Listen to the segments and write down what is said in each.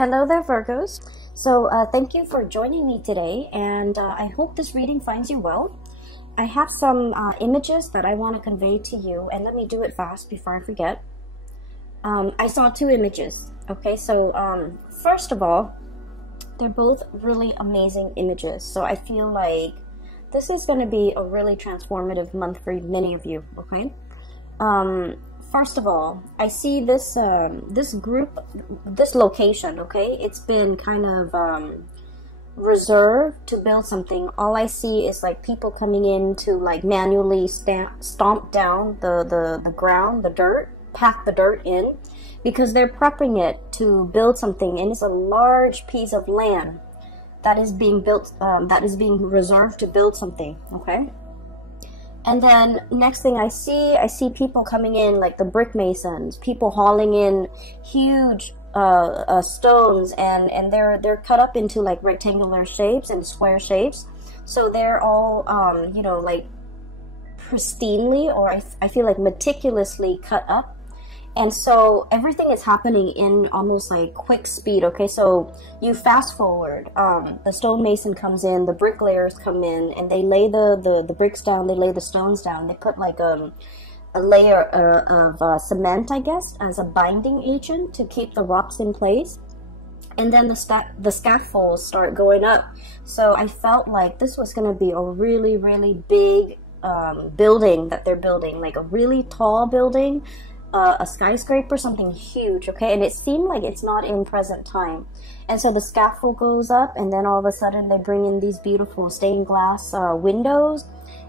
Hello there, Virgos. Thank you for joining me today, and I hope this reading finds you well. I have some images that I want to convey to you, and let me do it fast before I forget. I saw two images. Okay, first of all, they're both really amazing images, so I feel like this is going to be a really transformative month for many of you, okay? First of all, I see this this location, okay? It's been kind of reserved to build something. All I see is like people coming in to like manually stomp down the ground, the dirt, pack the dirt in, because they're prepping it to build something, and it's a large piece of land that is being built, that is being reserved to build something, okay? And then next thing I see people coming in, like the brick masons, people hauling in huge stones, and they're cut up into like rectangular shapes and square shapes. So they're all you know, like pristinely, or I feel like meticulously cut up. And so everything is happening in almost like quick speed, okay? So you fast forward, the stonemason comes in, the bricklayers come in, and they lay the bricks down, they lay the stones down, they put like a layer of cement, I guess, as a binding agent to keep the rocks in place. And then the scaffolds start going up. So I felt like this was going to be a really, really big building that they're building, like a really tall building, a skyscraper, something huge, okay? And it seemed like it's not in present time. And so the scaffold goes up, and then all of a sudden they bring in these beautiful stained glass windows.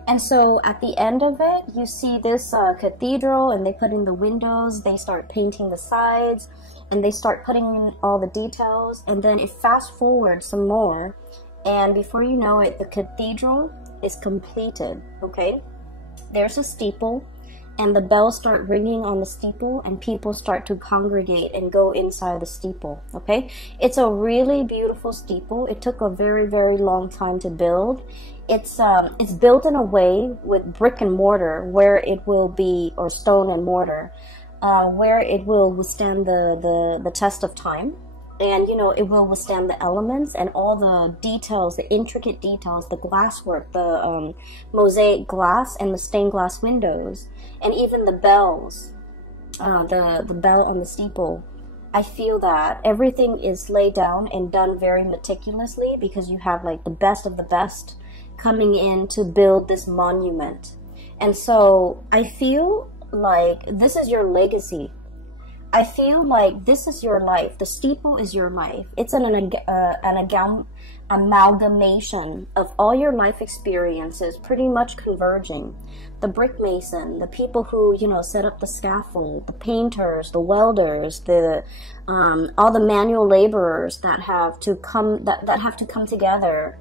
And so at the end of it, you see this cathedral, and they put in the windows, they start painting the sides, and they start putting in all the details. And then it fast forwards some more, and before you know it, the cathedral is completed, okay? There's a steeple, and the bells start ringing on the steeple, and people start to congregate and go inside the steeple, okay? It's a really beautiful steeple. It took a very, very long time to build. It's built in a way with brick and mortar where it will be, or stone and mortar, where it will withstand the test of time. And, you know, it will withstand the elements and all the details, the intricate details, the glasswork, the mosaic glass and the stained glass windows, and even the bells, the bell on the steeple. I feel that everything is laid down and done very meticulously, because you have like the best of the best coming in to build this monument. And so I feel like this is your legacy. I feel like this is your life. The steeple is your life. It's an amalgamation of all your life experiences pretty much converging. The brick mason, the people who, you know, set up the scaffold, the painters, the welders, the all the manual laborers that have to come together,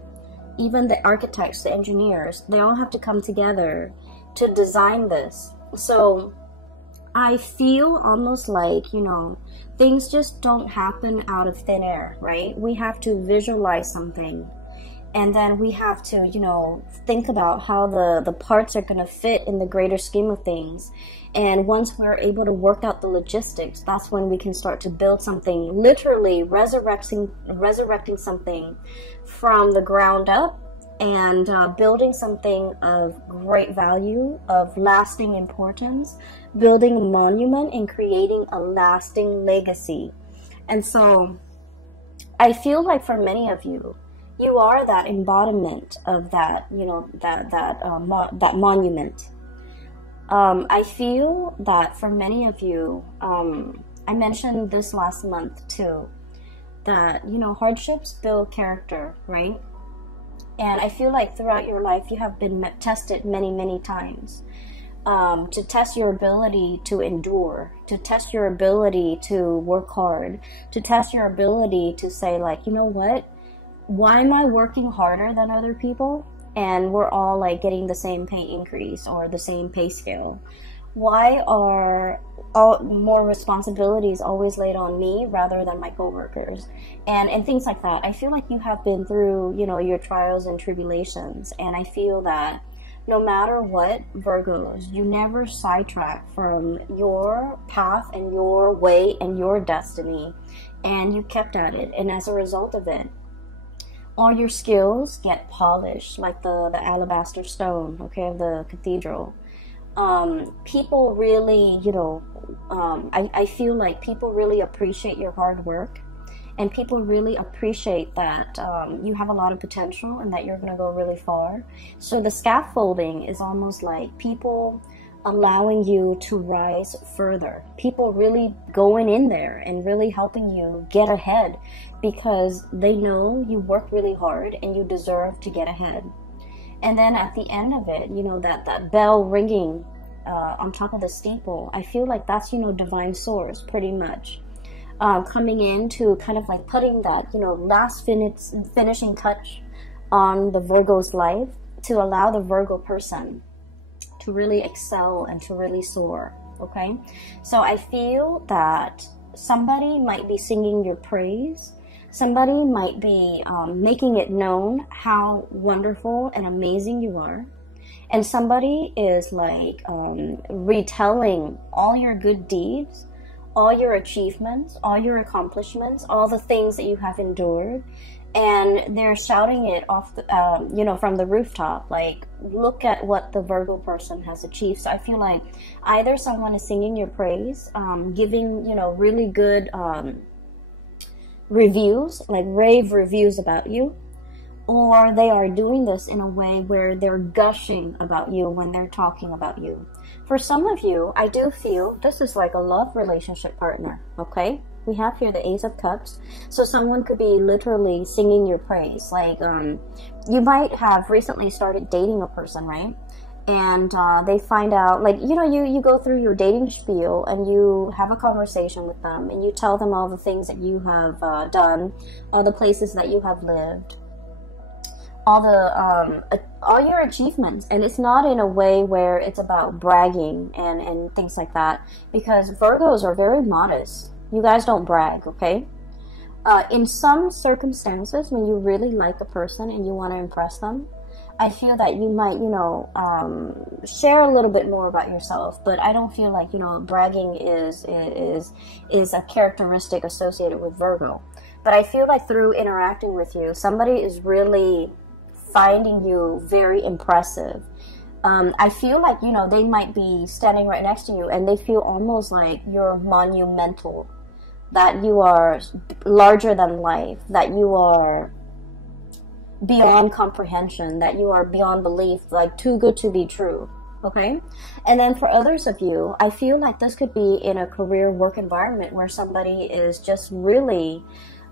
even the architects, the engineers, they all have to come together to design this. So I feel almost like, you know, things just don't happen out of thin air, right? We have to visualize something, and then we have to, you know, think about how the parts are going to fit in the greater scheme of things. And once we're able to work out the logistics, that's when we can start to build something, literally resurrecting something from the ground up, and building something of great value, of lasting importance, building a monument and creating a lasting legacy. And so I feel like for many of you, you are that embodiment of that, you know, that monument. I feel that for many of you, I mentioned this last month too, that, you know, hardships build character, right? And I feel like throughout your life, you have been tested many, many times, to test your ability to endure, to test your ability to work hard, to test your ability to say like, you know what, why am I working harder than other people? And we're all like getting the same pay increase or the same pay scale. Why are more responsibilities always laid on me rather than my coworkers, and things like that? I feel like you have been through, you know, your trials and tribulations, and I feel that no matter what, Virgos, you never sidetrack from your path and your way and your destiny, and you kept at it. And as a result of it, all your skills get polished like the alabaster stone, okay, of the cathedral. People really, you know, I feel like people really appreciate your hard work, and people really appreciate that you have a lot of potential and that you're going to go really far. So the scaffolding is almost like people allowing you to rise further. People really going in there and really helping you get ahead, because they know you work really hard and you deserve to get ahead. And then at the end of it, you know, that bell ringing on top of the steeple, I feel like that's, you know, divine source pretty much. Coming in to kind of like putting that, you know, last finishing touch on the Virgo's life to allow the Virgo person to really excel and to really soar, okay? So I feel that somebody might be singing your praise. Somebody might be making it known how wonderful and amazing you are. And somebody is like retelling all your good deeds, all your achievements, all your accomplishments, all the things that you have endured, and they're shouting it off the, you know, from the rooftop, like, look at what the Virgo person has achieved. So I feel like either someone is singing your praise, giving, you know, really good reviews, like rave reviews about you, or they are doing this in a way where they're gushing about you when they're talking about you. For some of you, I do feel this is like a love relationship partner, okay? We have here the Ace of Cups. So someone could be literally singing your praise. Like, you might have recently started dating a person, right? And they find out, like, you know, you go through your dating spiel and you have a conversation with them and you tell them all the things that you have done, all the places that you have lived, all your achievements. And it's not in a way where it's about bragging and things like that, because Virgos are very modest. You guys don't brag, okay? In some circumstances, when you really like a person and you want to impress them, I feel that you might, you know, share a little bit more about yourself. But I don't feel like, you know, bragging is a characteristic associated with Virgo. But I feel like through interacting with you, somebody is really finding you very impressive. I feel like, you know, they might be standing right next to you and they feel almost like you're monumental, that you are larger than life, that you are beyond comprehension, that you are beyond belief, like too good to be true, okay? And then for others of you, I feel like this could be in a career work environment where somebody is just really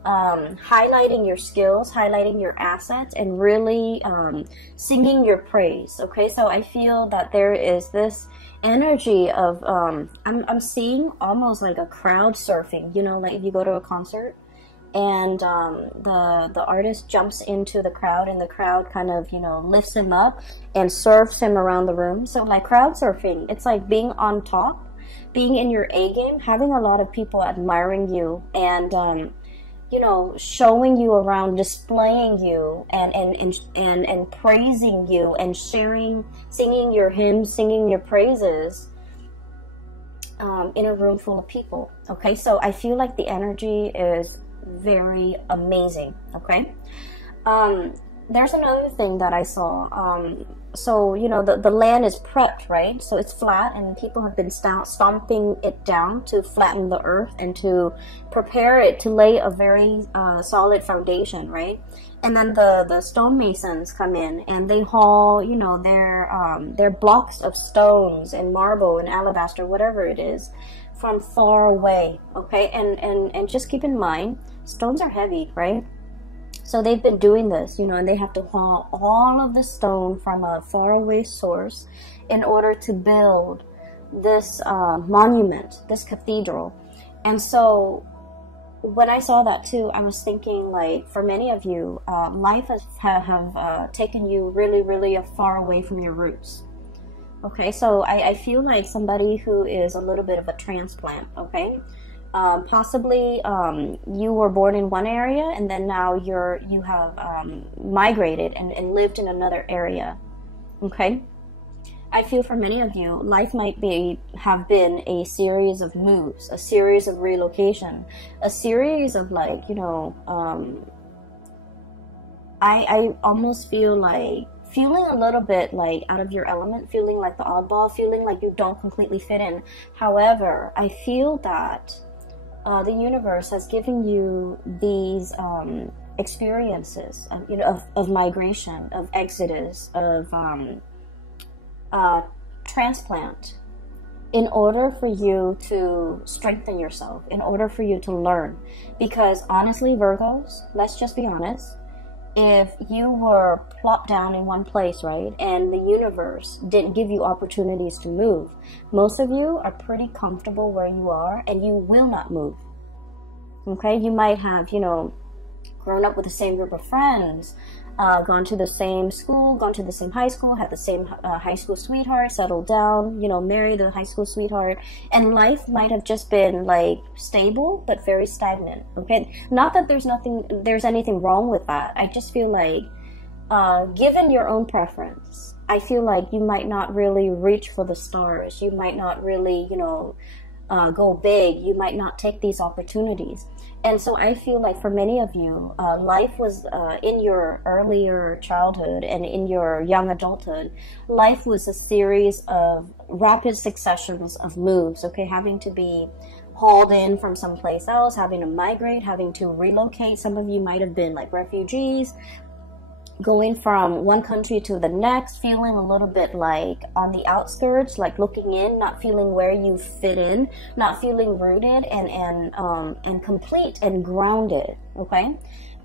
highlighting your skills, highlighting your assets, and really singing your praise, okay? So I feel that there is this energy of, I'm seeing almost like a crowd surfing, you know, like if you go to a concert and the artist jumps into the crowd and the crowd kind of, you know, lifts him up and surfs him around the room. So like crowd surfing, it's like being on top, being in your A game, having a lot of people admiring you and you know, showing you around, displaying you, and praising you, and sharing, singing your hymns, singing your praises, in a room full of people. Okay, so I feel like the energy is very amazing. Okay, there's another thing that I saw. So, you know, the land is prepped, right? So it's flat and people have been stomping it down to flatten the earth and to prepare it to lay a very solid foundation, right? And then the stonemasons come in and they haul, you know, their blocks of stones and marble and alabaster, whatever it is, from far away, okay? And just keep in mind, stones are heavy, right? So they've been doing this, you know, and they have to haul all of the stone from a faraway source in order to build this monument, this cathedral. And so when I saw that too, I was thinking, like, for many of you, life have taken you really, really far away from your roots. Okay, so I feel like somebody who is a little bit of a transplant, okay? Possibly you were born in one area and then now you have migrated and lived in another area, okay? I feel for many of you, life might have been a series of moves, a series of relocation, a series of like, you know, I almost feel like feeling a little bit like out of your element, feeling like the oddball, feeling like you don't completely fit in. However, I feel that the universe has given you these experiences, you know, of migration, of exodus, of transplant, in order for you to strengthen yourself, in order for you to learn. Because honestly, Virgos, let's just be honest, if you were plopped down in one place, right, and the universe didn't give you opportunities to move, most of you are pretty comfortable where you are and you will not move. Okay, you might have, you know, grown up with the same group of friends, gone to the same school, gone to the same high school, had the same high school sweetheart, settled down, you know, married the high school sweetheart, and life might have just been like stable but very stagnant. Okay, not that there's anything wrong with that. I just feel like given your own preference, I feel like you might not really reach for the stars, you might not really, you know, go big, you might not take these opportunities. And so I feel like for many of you, life was in your earlier childhood and in your young adulthood, life was a series of rapid successions of moves, okay, having to be hauled in from someplace else, having to migrate, having to relocate. Some of you might have been like refugees, going from one country to the next, feeling a little bit like on the outskirts, like looking in, not feeling where you fit in, not feeling rooted and complete and grounded, okay?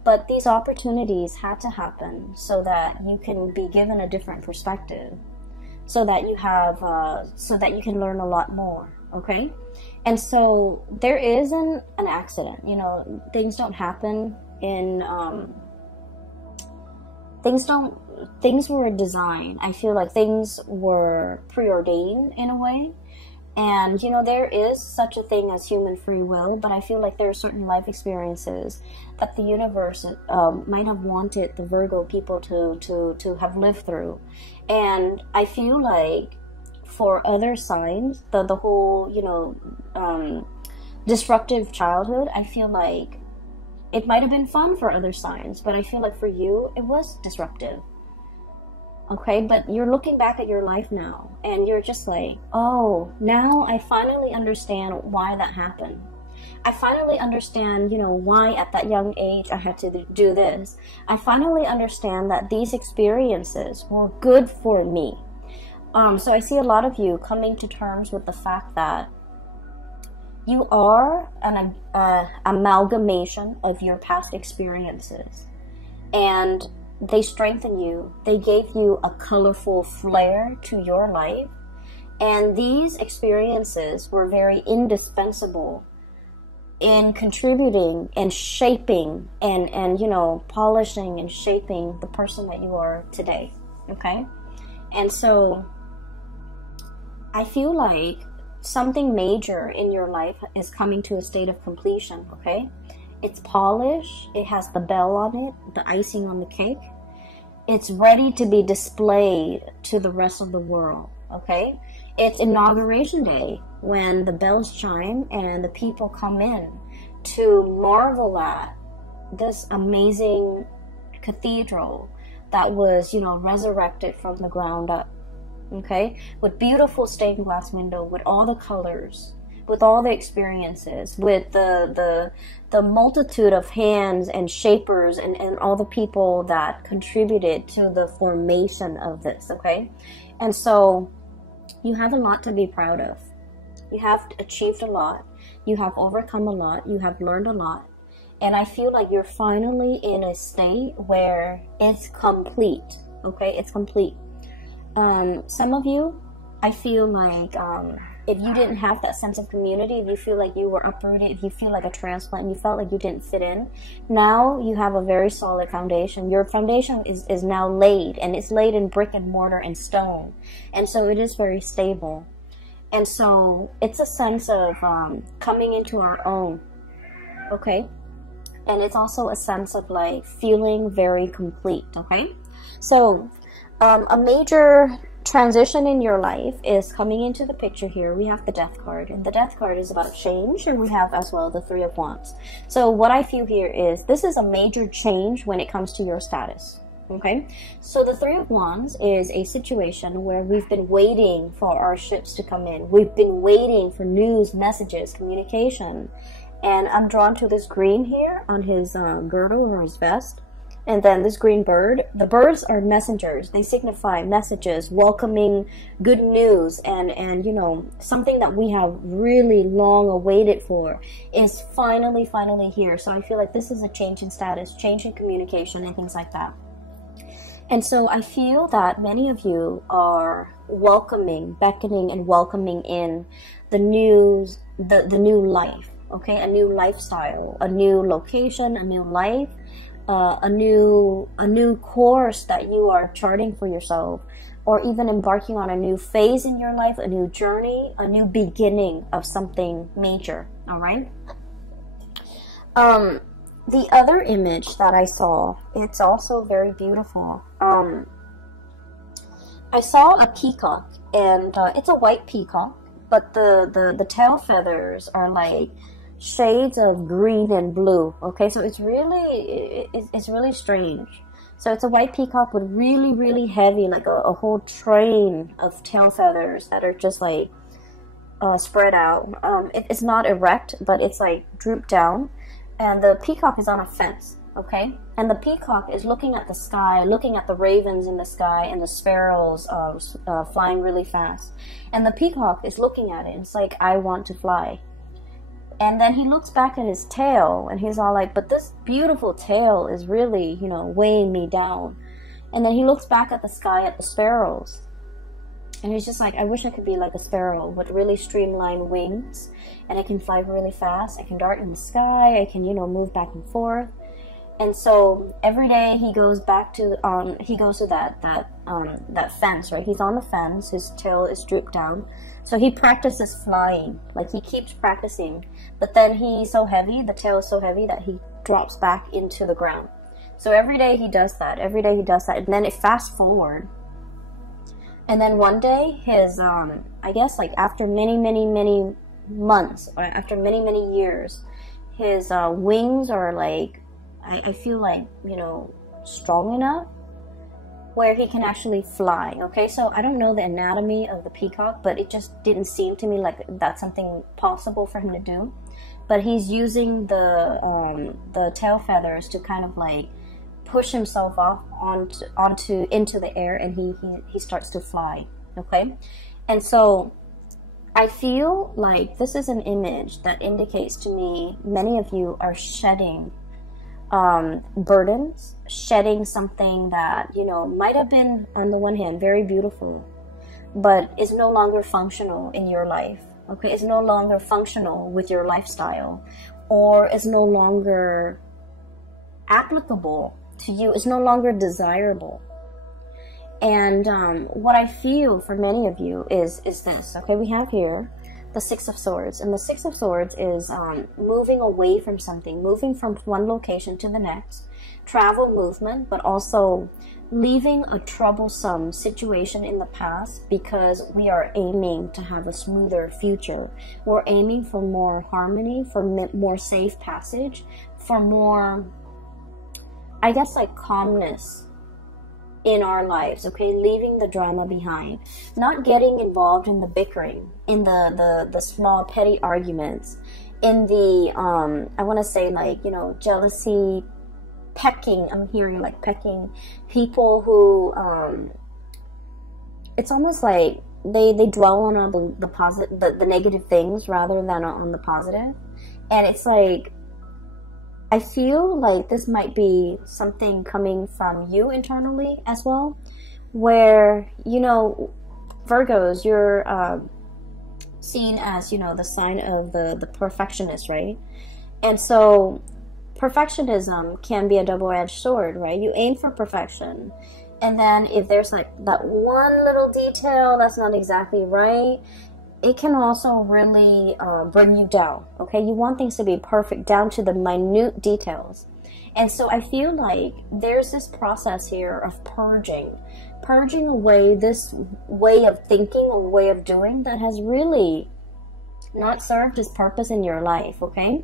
But these opportunities had to happen so that you can be given a different perspective, so that you have, so that you can learn a lot more, okay? And so there isn't an accident, you know, things don't happen in, things were designed. I feel like things were preordained in a way. And, you know, there is such a thing as human free will, but I feel like there are certain life experiences that the universe might have wanted the Virgo people to have lived through. And I feel like for other signs, the whole, you know, disruptive childhood, I feel like it might have been fun for other signs, but I feel like for you, it was disruptive. Okay, but you're looking back at your life now, and you're just like, oh, now I finally understand why that happened. I finally understand, you know, why at that young age I had to do this. I finally understand that these experiences were good for me. So I see a lot of you coming to terms with the fact that you are an amalgamation of your past experiences, and they strengthen you. They gave you a colorful flair to your life, and these experiences were very indispensable in contributing and shaping and you know, polishing and shaping the person that you are today, okay? And so I feel like something major in your life is coming to a state of completion, okay? It's polished, it has the bell on it, the icing on the cake. It's ready to be displayed to the rest of the world, okay? It's inauguration day when the bells chime and the people come in to marvel at this amazing cathedral that was, you know, resurrected from the ground up. Okay, with beautiful stained glass window, with all the colors, with all the experiences, with the multitude of hands and shapers and all the people that contributed to the formation of this, okay? And so you have a lot to be proud of. You have achieved a lot. You have overcome a lot. You have learned a lot. And I feel like you're finally in a state where it's complete, okay? It's complete. Some of you, I feel like if you didn't have that sense of community, if you feel like you were uprooted, if you feel like a transplant, and you felt like you didn't fit in, now you have a very solid foundation. Your foundation is now laid, and it's laid in brick and mortar and stone. And so it is very stable. And so it's a sense of coming into our own, okay? And it's also a sense of like feeling very complete, okay? So a major transition in your life is coming into the picture here. We have the Death card, and the Death card is about change, and we have as well the Three of Wands. So what I feel here is this is a major change when it comes to your status. Okay, so the Three of Wands is a situation where we've been waiting for our ships to come in. We've been waiting for news, messages, communication. And I'm drawn to this green here on his girdle or his vest. And then this green bird. The birds are messengers. They signify messages, welcoming good news. And you know, something that we have really long awaited for is finally here. So I feel like this is a change in status, change in communication, and things like that. And so I feel that many of you are welcoming, beckoning and welcoming in the new life, okay? A new lifestyle, a new location, a new life, a new course that you are charting for yourself, or even embarking on a new phase in your life, a new journey, a new beginning of something major, all right? The other image that I saw, it's also very beautiful. I saw a peacock, and it's a white peacock, but the tail feathers are like shades of green and blue. Okay, so it's really strange. So it's a white peacock with really heavy, like a whole train of tail feathers that are just like spread out. It's not erect, but it's like drooped down. And the peacock is on a fence, okay? And the peacock is looking at the sky, looking at the ravens in the sky and the sparrows flying really fast. And the peacock is looking at it. It's like, I want to fly. And then he looks back at his tail, and he's all like, but this beautiful tail is really, you know, weighing me down. And then he looks back at the sky, at the sparrows. And he's just like, I wish I could be like a sparrow with really streamlined wings, and I can fly really fast. I can dart in the sky. I can, you know, move back and forth. And so every day he goes back to that fence, right? He's on the fence. His tail is drooped down. So he practices flying. Like, he keeps practicing. But then he's so heavy, the tail is so heavy that he drops back into the ground. So every day he does that. Every day he does that. And then it fast forward. And then one day, his, I guess, like, after many months, or after many years, his wings are, like, I feel like, you know, strong enough where he can actually fly, okay? So I don't know the anatomy of the peacock, but it just didn't seem to me like that's something possible for him to do. But he's using the tail feathers to kind of, like, push himself off into the air, and he starts to fly, okay? And so I feel like this is an image that indicates to me many of you are shedding burdens, shedding something that, you know, might have been, on the one hand, very beautiful, but is no longer functional in your life, okay? It's no longer functional with your lifestyle, or is no longer applicable to you. It's no longer desirable. And what I feel for many of you is this, okay? We have here the Six of Swords, and the Six of Swords is moving away from something, moving from one location to the next, travel, movement, but also leaving a troublesome situation in the past, because we are aiming to have a smoother future. We're aiming for more harmony, for more safe passage, for more, I guess, like, calmness in our lives, okay? Leaving the drama behind, not getting involved in the bickering, in the small petty arguments, in the I want to say, like, you know, jealousy, pecking. I'm hearing, like, pecking, people who it's almost like they dwell on the positive, the negative things rather than on the positive. And it's like, I feel like this might be something coming from you internally as well, where, you know, Virgos, you're seen as, you know, the sign of the perfectionist, right? And so perfectionism can be a double-edged sword, right? You aim for perfection, and then if there's, like, that one little detail that's not exactly right, it can also really bring you down, okay? You want things to be perfect down to the minute details. And so I feel like there's this process here of purging away this way of thinking or way of doing that has really not served its purpose in your life, okay?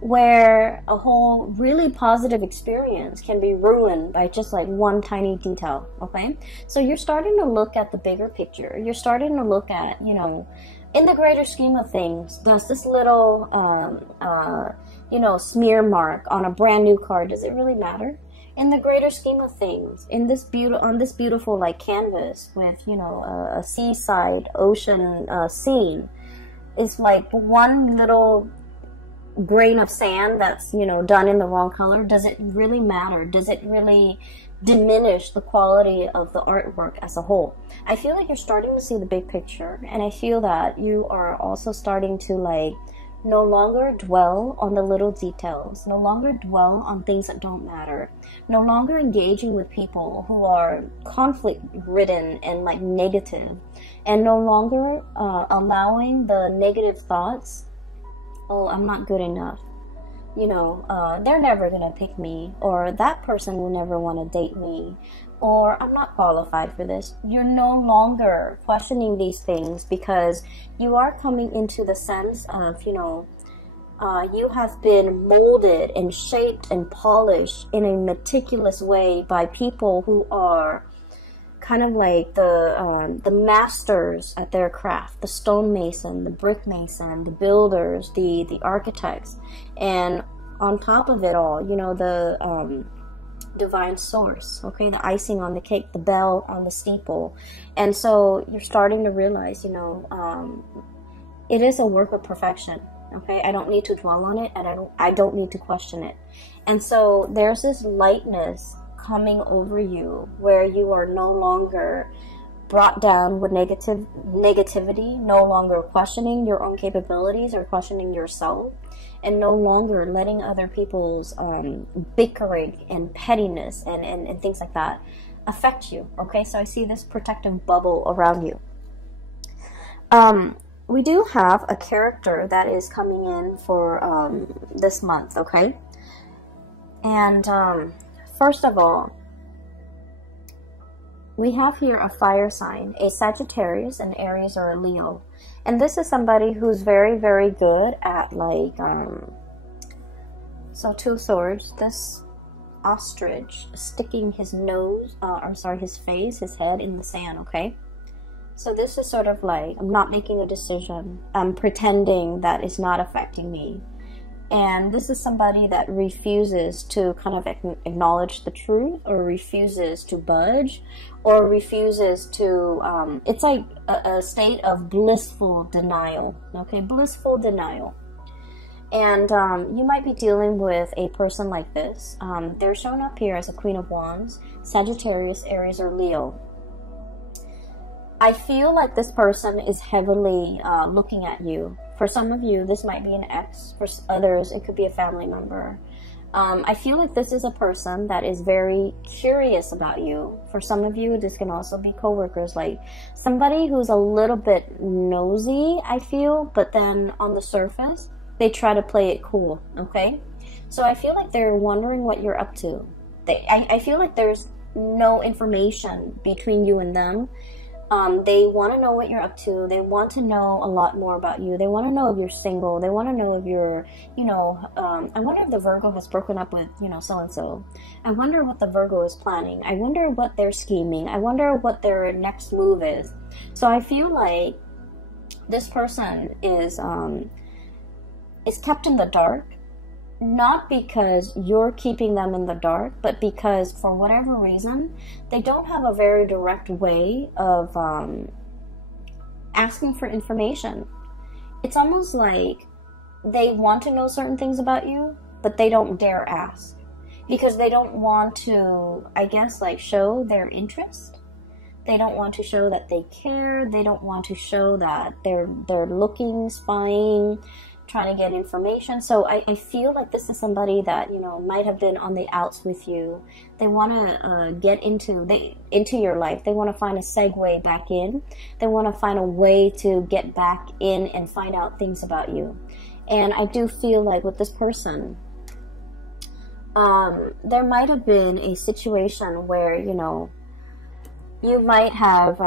Where a whole really positive experience can be ruined by just like one tiny detail, okay? So you're starting to look at the bigger picture. You're starting to look at, you know, in the greater scheme of things, does this little, you know, smear mark on a brand new car, does it really matter? In the greater scheme of things, in this on this beautiful like canvas with, you know, a seaside ocean scene, is like one little grain of sand that's, you know, done in the wrong color. Does it really matter? Does it really diminish the quality of the artwork as a whole? I feel like you're starting to see the big picture, and I feel that you are also starting to like no longer dwell on the little details, no longer dwell on things that don't matter, no longer engaging with people who are conflict ridden and like negative, and no longer allowing the negative thoughts, oh, I'm not good enough, you know, they're never gonna pick me, or that person will never want to date me, or I'm not qualified for this. You're no longer questioning these things because you are coming into the sense of, you know, you have been molded and shaped and polished in a meticulous way by people who are kind of like the masters at their craft, the stonemason, the brick mason, the builders, the architects, and on top of it all, you know, the divine source, okay, the icing on the cake, the bell on the steeple. And so you're starting to realize, you know, it is a work of perfection, okay? I don't need to dwell on it, and I don't need to question it. And so there's this lightness coming over you where you are no longer brought down with negativity, no longer questioning your own capabilities or questioning yourself, and no longer letting other people's bickering and pettiness and things like that affect you, okay? So I see this protective bubble around you. We do have a character that is coming in for this month, okay? And first of all, we have here a fire sign, a Sagittarius, an Aries, or a Leo. And this is somebody who's very, very good at like, so two swords, this ostrich sticking his nose, his face, his head in the sand, okay? So this is sort of like, I'm not making a decision. I'm pretending that it's not affecting me. And this is somebody that refuses to kind of acknowledge the truth, or refuses to budge, or refuses to, it's like a state of blissful denial, okay? Blissful denial. And you might be dealing with a person like this. They're shown up here as a Queen of Wands, Sagittarius, Aries, or Leo. I feel like this person is heavily looking at you. For some of you, this might be an ex. For others, it could be a family member. I feel like this is a person that is very curious about you. For some of you, this can also be coworkers, like somebody who's a little bit nosy, I feel, but then on the surface, they try to play it cool, okay? So I feel like they're wondering what you're up to. I feel like there's no information between you and them. They want to know what you're up to. They want to know a lot more about you. They want to know if you're single. They want to know if you're, you know, I wonder if the Virgo has broken up with, you know, so-and-so. I wonder what the Virgo is planning. I wonder what they're scheming. I wonder what their next move is. So I feel like this person is kept in the dark. Not because you're keeping them in the dark, but because for whatever reason, they don't have a very direct way of asking for information. It's almost like they want to know certain things about you, but they don't dare ask. Because they don't want to, I guess, like show their interest. They don't want to show that they care. They don't want to show that they're looking, spying, trying to get information. So I feel like this is somebody that, you know, might have been on the outs with you. They want to get into your life. They want to find a segue back in. They want to find a way to get back in and find out things about you. And I do feel like with this person, there might have been a situation where, you know, you might have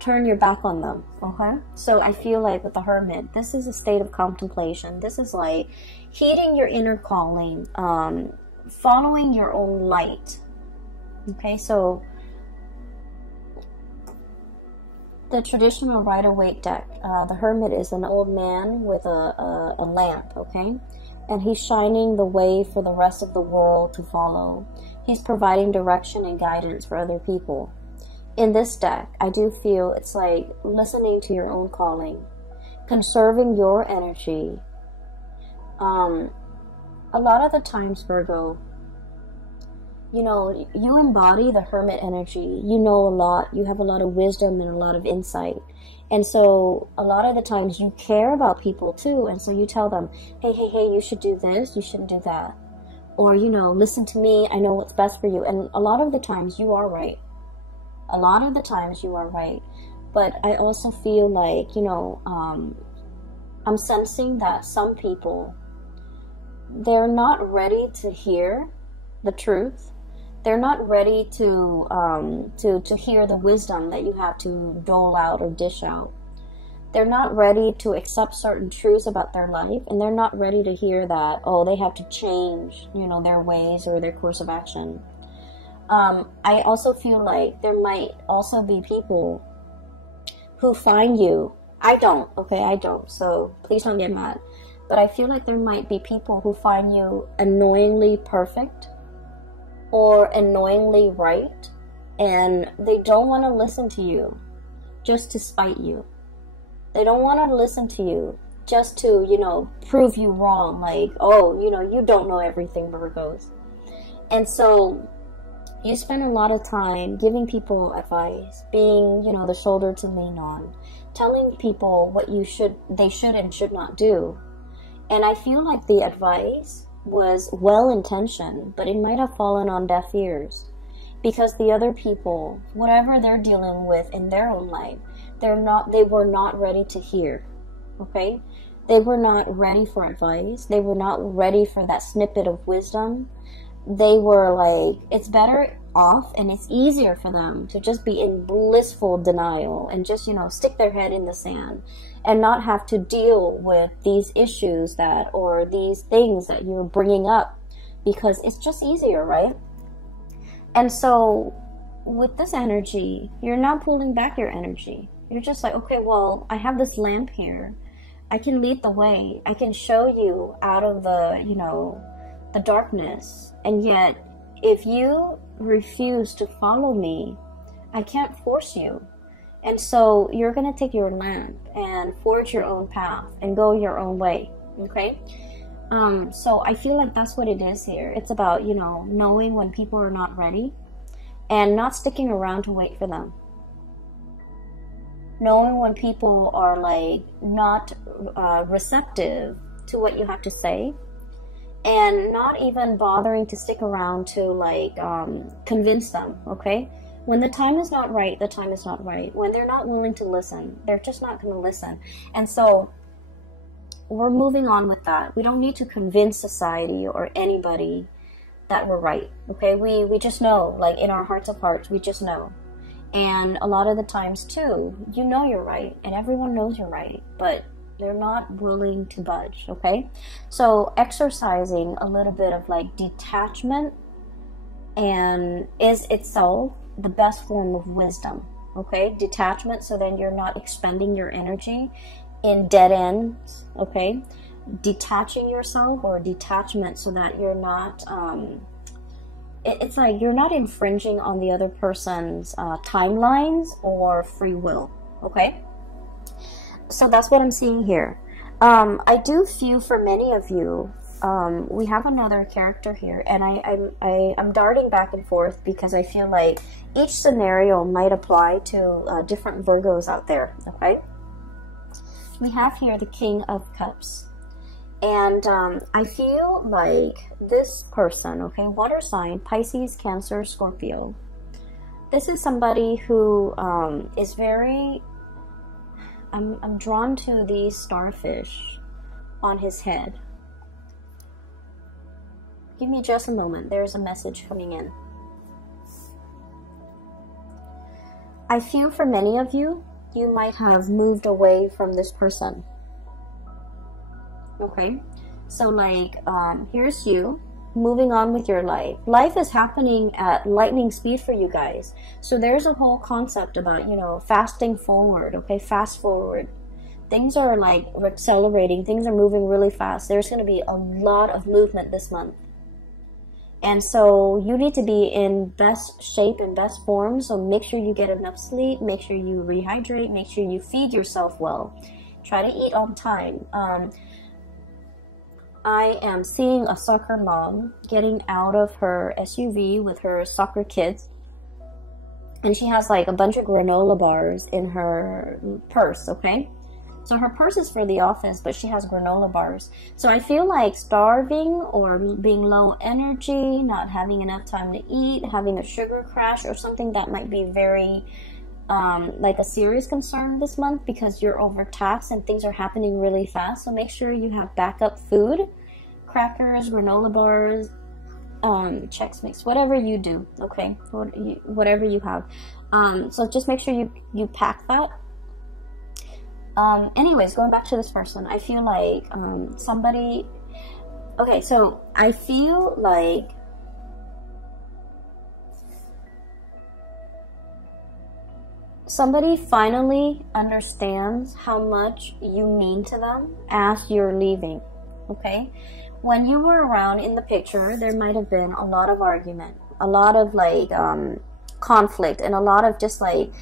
turned your back on them, okay? So I feel like with the Hermit, this is a state of contemplation. This is like heeding your inner calling, following your own light, okay? So the traditional Rider-Waite deck, the Hermit is an old man with a lamp, okay? And he's shining the way for the rest of the world to follow. He's providing direction and guidance for other people. In this deck, I do feel it's like listening to your own calling, conserving your energy. A lot of the times, Virgo, you know, you embody the Hermit energy. You know a lot. You have a lot of wisdom and a lot of insight. And so a lot of the times you care about people too. And so you tell them, hey, you should do this. You shouldn't do that. Or, you know, listen to me. I know what's best for you. And a lot of the times you are right. A lot of the times you are right. But I also feel like, you know, I'm sensing that some people, they're not ready to hear the truth. They're not ready to hear the wisdom that you have to dole out or dish out. They're not ready to accept certain truths about their life, and they're not ready to hear that, oh, they have to change, you know, their ways or their course of action. I also feel like there might also be people who find you. I don't, okay, I don't, so please don't get mad. But I feel like there might be people who find you annoyingly perfect or annoyingly right, and they don't want to listen to you just to spite you. They don't want to listen to you just to, you know, prove you wrong, like, oh, you know, you don't know everything, Virgos. And so you spend a lot of time giving people advice, being, you know, the shoulder to lean on, telling people what they should and should not do. And I feel like the advice was well-intentioned, but it might have fallen on deaf ears because the other people, whatever they're dealing with in their own life, they were not ready to hear, okay? They were not ready for advice. They were not ready for that snippet of wisdom. They were like, it's better off and it's easier for them to just be in blissful denial and just, you know, stick their head in the sand and not have to deal with these issues or these things that you're bringing up, because it's just easier, right? And so with this energy, you're not pulling back your energy. You're just like, okay, well, I have this lamp here. I can lead the way. I can show you out of the, you know, the darkness. And yet, if you refuse to follow me, I can't force you. And so you're going to take your lamp and forge your own path and go your own way, okay? So I feel like that's what it is here. It's about, you know, knowing when people are not ready and not sticking around to wait for them. Knowing when people are, like, not receptive to what you have to say, and not even bothering to stick around to, like, convince them, okay? When the time is not right, the time is not right. When they're not willing to listen, they're just not going to listen. And so we're moving on with that. We don't need to convince society or anybody that we're right, okay? We just know, like, in our hearts of hearts, we just know. And a lot of the times, too, you know you're right, and everyone knows you're right, but they're not willing to budge, okay? So exercising a little bit of, like, detachment and is itself the best form of wisdom, okay? Detachment, so then you're not expending your energy in dead ends, okay? Detaching yourself, or detachment, so that you're not, it's like you're not infringing on the other person's timelines or free will, okay? So that's what I'm seeing here. I do feel for many of you, we have another character here, and I'm darting back and forth because I feel like each scenario might apply to different Virgos out there, okay? We have here the King of Cups. And I feel like this person, okay, water sign, Pisces, Cancer, Scorpio. This is somebody who is very... I'm drawn to these starfish on his head. Give me just a moment. There's a message coming in. I feel for many of you, you might have moved away from this person. Okay, so like, here's you moving on with your life. Life is happening at lightning speed for you guys. So there's a whole concept about, you know, fasting forward, okay, fast forward. Things are like accelerating, things are moving really fast. There's going to be a lot of movement this month. And so you need to be in best shape and best form. So make sure you get enough sleep, make sure you rehydrate, make sure you feed yourself well. Try to eat on time. I am seeing a soccer mom getting out of her SUV with her soccer kids. And she has like a bunch of granola bars in her purse, okay? So her purse is for the office, but she has granola bars. So I feel like starving or being low energy, not having enough time to eat, having a sugar crash or something that might be very, like a serious concern this month because you're overtaxed and things are happening really fast. So make sure you have backup food, crackers, granola bars, Chex Mix, whatever you do, okay? Whatever you have. So just make sure you pack that. Anyways, going back to this person, I feel like somebody, okay, so I feel like somebody finally understands how much you mean to them as you're leaving, okay? When you were around in the picture, there might have been a lot of argument, a lot of like conflict, and a lot of just like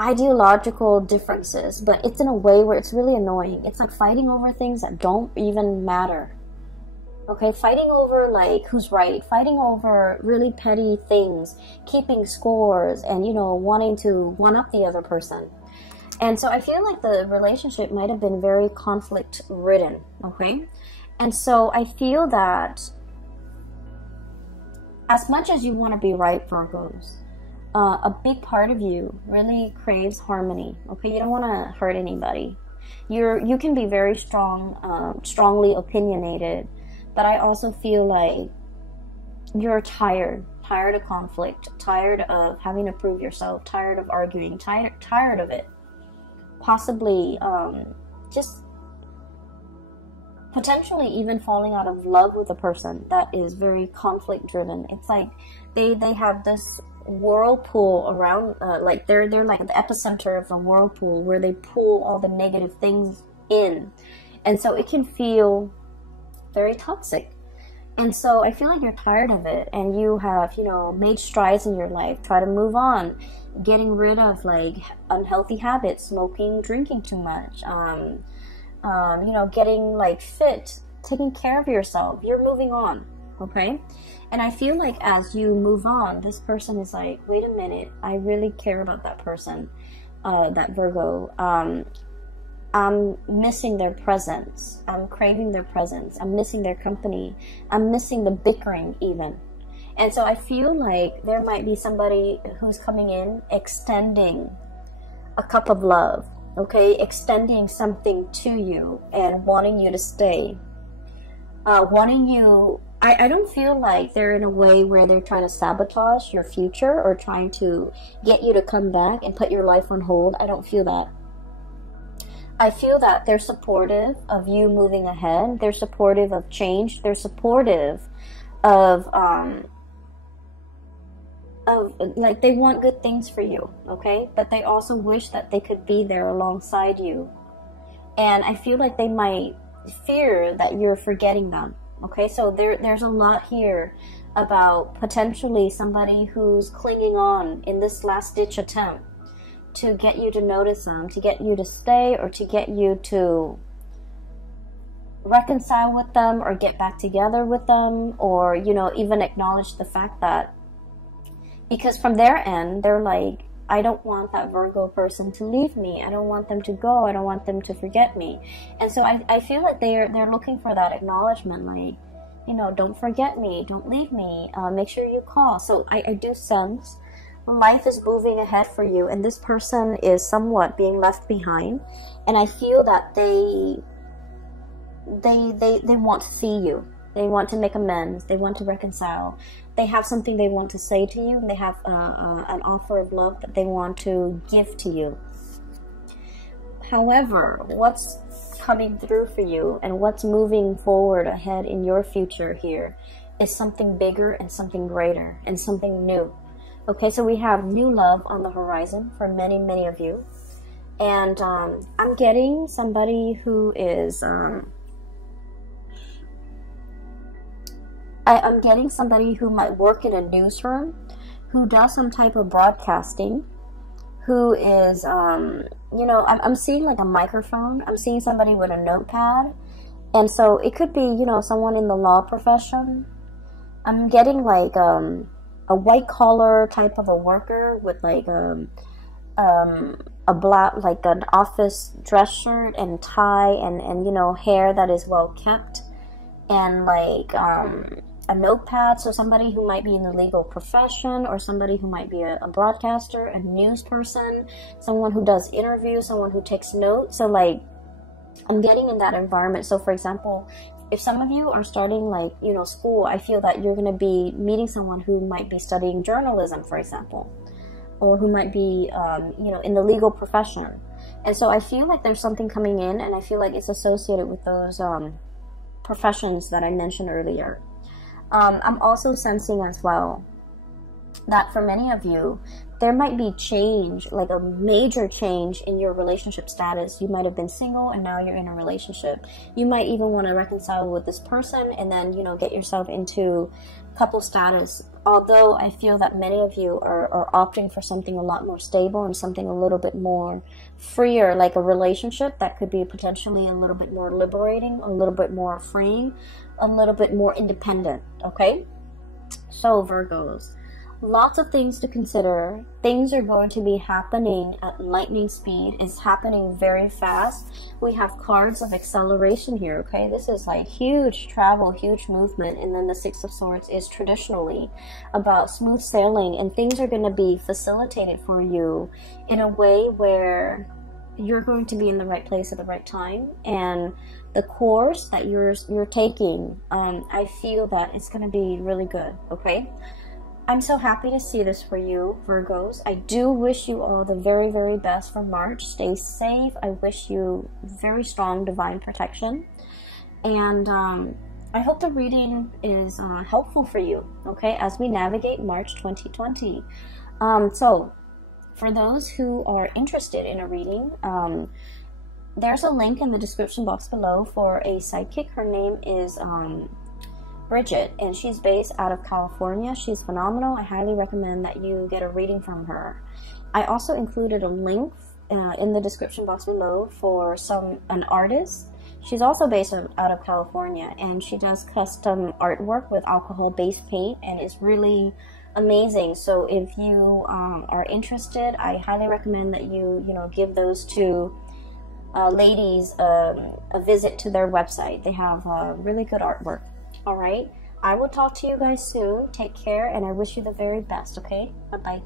ideological differences, but it's in a way where it's really annoying. It's like fighting over things that don't even matter. Okay, fighting over like who's right, fighting over really petty things, keeping scores, and you know, wanting to one up the other person. And so I feel like the relationship might have been very conflict ridden, okay? And so I feel that as much as you want to be right, Virgos, a big part of you really craves harmony, okay? You don't want to hurt anybody. You can be very strongly opinionated, but I also feel like you're tired of conflict, tired of having to prove yourself, tired of arguing, tired of it. Possibly just potentially even falling out of love with a person that is very conflict driven. It's like they have this whirlpool around, like they're like the epicenter of the whirlpool where they pull all the negative things in, and so it can feel very toxic. And so I feel like you're tired of it, and you have, you know, made strides in your life, try to move on, getting rid of like unhealthy habits, smoking, drinking too much, you know, getting like fit, taking care of yourself. You're moving on, okay? And I feel like as you move on, this person is like, wait a minute, I really care about that person, that Virgo. I'm missing their presence. I'm craving their presence. I'm missing their company. I'm missing the bickering even. And so I feel like there might be somebody who's coming in, extending a cup of love, okay? Extending something to you and wanting you to stay. Wanting you... I don't feel like they're in a way where they're trying to sabotage your future or trying to get you to come back and put your life on hold. I don't feel that. I feel that they're supportive of you moving ahead. They're supportive of change. They're supportive of like they want good things for you, okay? But they also wish that they could be there alongside you. And I feel like they might fear that you're forgetting them. Okay, so there's a lot here about potentially somebody who's clinging on in this last-ditch attempt to get you to notice them, to get you to stay, or to get you to reconcile with them or get back together with them, or, you know, even acknowledge the fact that, because from their end, they're like, I don't want that Virgo person to leave me. I don't want them to go. I don't want them to forget me. And so I feel like they're looking for that acknowledgement, like, you know, don't forget me, don't leave me, make sure you call. So I do sense life is moving ahead for you, and this person is somewhat being left behind. And I feel that they want to see you, They want to make amends. They want to reconcile. They have something they want to say to you, and they have an offer of love that they want to give to you. However, what's coming through for you and what's moving forward ahead in your future here is something bigger and something greater and something new. Okay, so we have new love on the horizon for many, many of you. And I'm getting somebody who is... I'm getting somebody who might work in a newsroom, who does some type of broadcasting, who is, you know, I'm seeing like a microphone. I'm seeing somebody with a notepad. And so it could be, you know, someone in the law profession. I'm getting like a white collar type of a worker with like a black, like an office dress shirt and tie and you know, hair that is well kept, and like a notepad. So somebody who might be in the legal profession, or somebody who might be a broadcaster, a news person, someone who does interviews, someone who takes notes. So like, I'm getting in that environment. So for example, if some of you are starting like, you know, school, I feel that you're going to be meeting someone who might be studying journalism, for example, or who might be, you know, in the legal profession. And so I feel like there's something coming in, and I feel like it's associated with those professions that I mentioned earlier. I'm also sensing as well that for many of you, there might be change, like a major change in your relationship status. You might have been single and now you're in a relationship. You might even want to reconcile with this person and then, you know, get yourself into couple status. Although I feel that many of you are opting for something a lot more stable and something a little bit more freer, like a relationship that could be potentially a little bit more liberating, a little bit more freeing, a little bit more independent, okay? So Virgos, lots of things to consider. Things are going to be happening at lightning speed. It's happening very fast. We have cards of acceleration here, okay? This is like huge travel, huge movement. And then the Six of Swords is traditionally about smooth sailing, and things are going to be facilitated for you in a way where you're going to be in the right place at the right time. And the course that you're taking, I feel that it's going to be really good, okay? I'm so happy to see this for you, Virgos. I do wish you all the very, very best for March. Stay safe. I wish you very strong divine protection. And I hope the reading is helpful for you, okay, as we navigate March 2020. So, for those who are interested in a reading, there's a link in the description box below for a sidekick. Her name is... Bridget, and she's based out of California. She's phenomenal. I highly recommend that you get a reading from her. I also included a link in the description box below for an artist. She's also based out of California, and she does custom artwork with alcohol-based paint, and it's really amazing. So if you are interested, I highly recommend that you give those two ladies a visit to their website. They have really good artwork. All right, I will talk to you guys soon. Take care, and I wish you the very best, okay? Bye-bye.